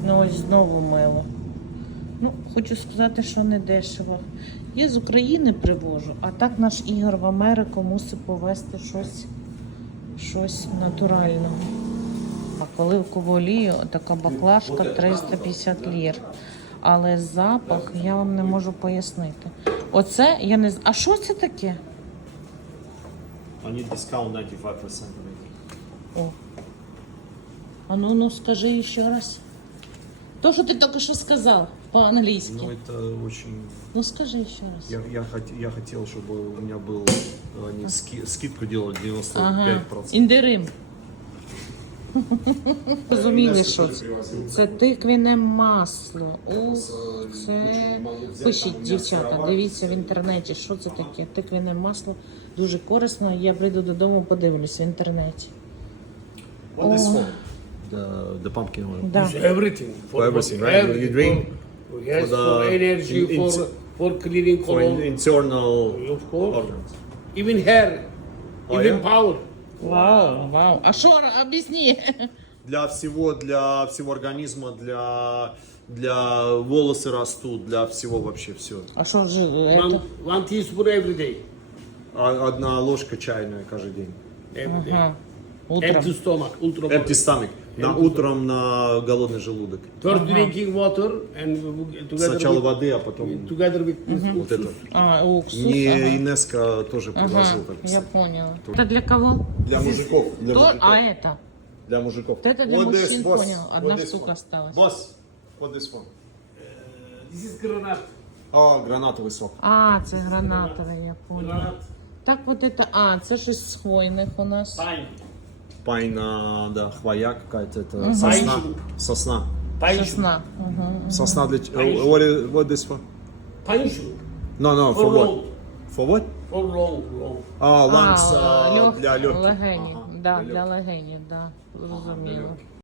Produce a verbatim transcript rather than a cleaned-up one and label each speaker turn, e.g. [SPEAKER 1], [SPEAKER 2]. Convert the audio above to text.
[SPEAKER 1] Ну ось знову мило. Ну, хочу сказати, що не дешево. Я з України привожу, а так наш Ігор в Америку мусить повезти щось, щось натурального. А оливкову олію, така баклажка триста п'ятдесят лір. Але запах я вам не можу пояснити. Оце я не знаю. А що це таке?
[SPEAKER 2] Они дискаунт девяносто пять процентов.
[SPEAKER 1] О. А ну, ну скажи ще раз. То, що ти тільки що сказав по-англійськи.
[SPEAKER 2] Ну, это очень...
[SPEAKER 1] Ну скажи ще раз.
[SPEAKER 2] Я, я, хот... я хотел, чтобы у меня был... Они ски... скидку делали девяносто пять процентов.
[SPEAKER 1] Ага, індирим. Розуміли, що це? Це тиквіне масло. Ух, це... Пишіть, дівчата, дивіться в інтернеті, що це таке. Тиквіне масло. Дуже корисно. Я прийду додому, подивлюсь в інтернеті.
[SPEAKER 2] What is for? The, the pumpkin oil.
[SPEAKER 1] Да.
[SPEAKER 3] Use everything.
[SPEAKER 2] For everything, right?
[SPEAKER 3] everything,
[SPEAKER 2] You drink
[SPEAKER 3] For, yes,
[SPEAKER 2] for
[SPEAKER 3] for,
[SPEAKER 2] the-
[SPEAKER 3] energy,
[SPEAKER 2] in- in-
[SPEAKER 3] for, for cleaning
[SPEAKER 2] For in-
[SPEAKER 3] colon,
[SPEAKER 2] internal
[SPEAKER 3] of course.
[SPEAKER 2] organs.
[SPEAKER 3] Even hair,
[SPEAKER 2] Oh,
[SPEAKER 3] even
[SPEAKER 2] yeah?
[SPEAKER 3] power.
[SPEAKER 1] Вау, вау. А що, об'ясні?
[SPEAKER 2] Для всего, для всего организма, для, для волосы растут, для всего вообще все.
[SPEAKER 1] А що ж,
[SPEAKER 3] One,
[SPEAKER 1] это?
[SPEAKER 3] one teaspoon every day.
[SPEAKER 2] Одна ложка чайная каждый день.
[SPEAKER 3] Every day.
[SPEAKER 1] Ага. Утром.
[SPEAKER 3] Empty stomach, ultra
[SPEAKER 2] Empty stomach. На утром на голодный желудок.
[SPEAKER 3] First drinking water and together
[SPEAKER 2] Сначала
[SPEAKER 3] with,
[SPEAKER 2] воды, а потом
[SPEAKER 3] together with
[SPEAKER 2] вот это.
[SPEAKER 1] А, уксус.
[SPEAKER 2] Мне
[SPEAKER 1] Ага.
[SPEAKER 2] Инеска тоже
[SPEAKER 1] Ага,
[SPEAKER 2] предложил так
[SPEAKER 1] я
[SPEAKER 2] писать.
[SPEAKER 1] поняла. Это для кого?
[SPEAKER 2] Для мужиков. Для
[SPEAKER 1] То,
[SPEAKER 2] мужиков.
[SPEAKER 1] а это?
[SPEAKER 2] Для мужиков.
[SPEAKER 1] Вот это для
[SPEAKER 2] What
[SPEAKER 1] мужчин,
[SPEAKER 2] this, boss?
[SPEAKER 1] понял. Одна
[SPEAKER 2] What this
[SPEAKER 1] штука
[SPEAKER 2] one?
[SPEAKER 1] осталась.
[SPEAKER 2] Boss, what this one?
[SPEAKER 3] this is granat.
[SPEAKER 2] А, гранатовый сок.
[SPEAKER 1] А, це гранатове, я поняла.
[SPEAKER 3] Granat.
[SPEAKER 1] Так, вот это, а, це щось з хвойних у нас.
[SPEAKER 3] Pine.
[SPEAKER 2] Пайна, да, хвоя какая-то, это
[SPEAKER 3] Мгм.
[SPEAKER 2] сосна.
[SPEAKER 3] Пайн.
[SPEAKER 2] Сосна.
[SPEAKER 3] Pine sugar.
[SPEAKER 1] Сосна. Угу.
[SPEAKER 2] Сосна для... ч-
[SPEAKER 3] Пайн.
[SPEAKER 2] What, is- what this for?
[SPEAKER 3] Pine sugar.
[SPEAKER 2] No, no, for
[SPEAKER 3] For
[SPEAKER 2] what?
[SPEAKER 3] road.
[SPEAKER 2] For what?
[SPEAKER 3] For long, long.
[SPEAKER 2] А, lungs,
[SPEAKER 1] А,
[SPEAKER 2] а,
[SPEAKER 1] лёг-
[SPEAKER 2] для легких.
[SPEAKER 1] легенів.
[SPEAKER 2] Ага,
[SPEAKER 1] Да,
[SPEAKER 2] для
[SPEAKER 1] для
[SPEAKER 2] легких.
[SPEAKER 1] легенів, да. Зрозуміло.